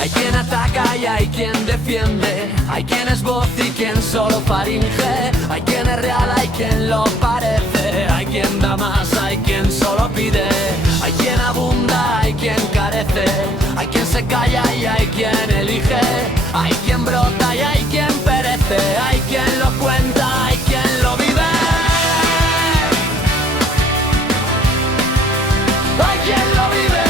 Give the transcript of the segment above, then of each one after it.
Hay quien ataca y hay quien defiende, hay quien es voz y quien solo faringe, hay quien es real, hay quien lo parece, hay quien da más, hay quien solo pide, hay quien abunda, hay quien carece, hay quien se calla y hay quien elige, hay quien brota y hay quien perece, hay quien lo cuenta, hay quien lo vive. Hay quien lo vive.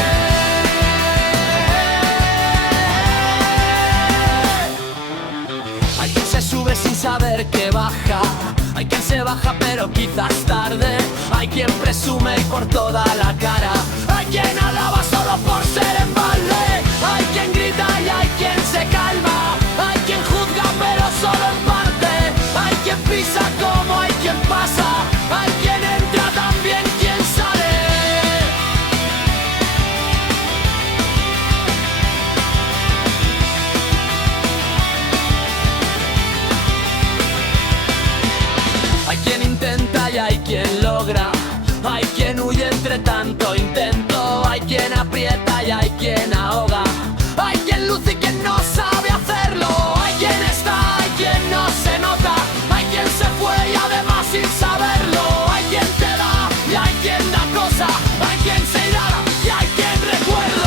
Hay quien se sube sin saber que baja, hay quien se baja pero quizás tarde, hay quien presume y por toda la cara, hay quien alaba solo por ser en balde, hay quien grita y hay quien se calma, hay quien juzga pero solo en parte, hay quien pisa como hay quien pasa, hay quien entra también quien sale. Hay quien intenta y hay quien logra, hay quien huye entre tanto intento, hay quien aprieta y hay quien ahoga, hay quien luce y quien no sabe hacerlo, hay quien está, hay quien no se nota, hay quien se fue y además sin saberlo, hay quien te da y hay quien da cosa, hay quien se irá y hay quien recuerdo.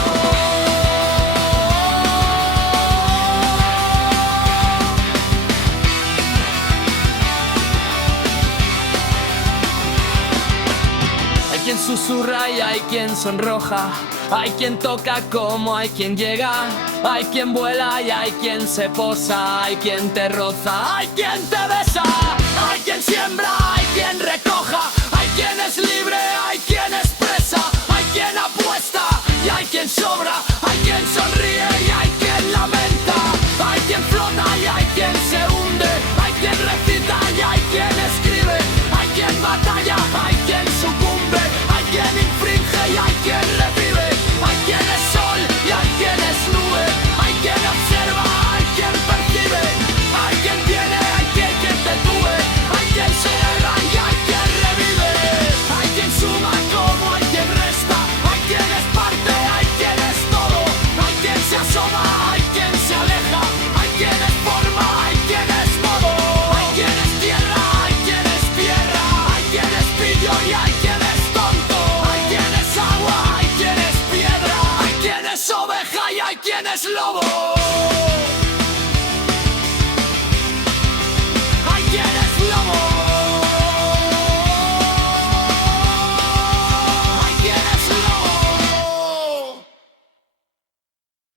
Hay quien susurra y hay quien sonroja, hay quien toca como hay quien llega, hay quien vuela y hay quien se posa, hay quien te roza, hay quien te besa, hay quien siembra, hay quien recoja, hay quien es libre, hay quien expresa, hay quien apuesta y hay quien sobra, hay quien sonríe y hay quien lamenta, hay quien flota y hay quien se hunde, hay quien recita y hay quien escribe, hay quien batalla, hay quien sucumbe, hay quien infringe y hay quien revive, hay quien es sol y hay quien es nube, hay quien observa, hay quien percibe, hay quien tiene, hay quien te tuve, hay quien se celebra y hay quien revive, hay quien suma como hay quien resta, hay quien es parte, hay quien es todo, hay quien se asoma, hay quien se aleja, hay quien es forma, hay quien es modo, hay quien es tierra, hay quien es tierra, hay quien es pillo y hay quien es tonto, hay quien es agua, hay quien es piedra, hay quien es oveja y hay quien es lobo.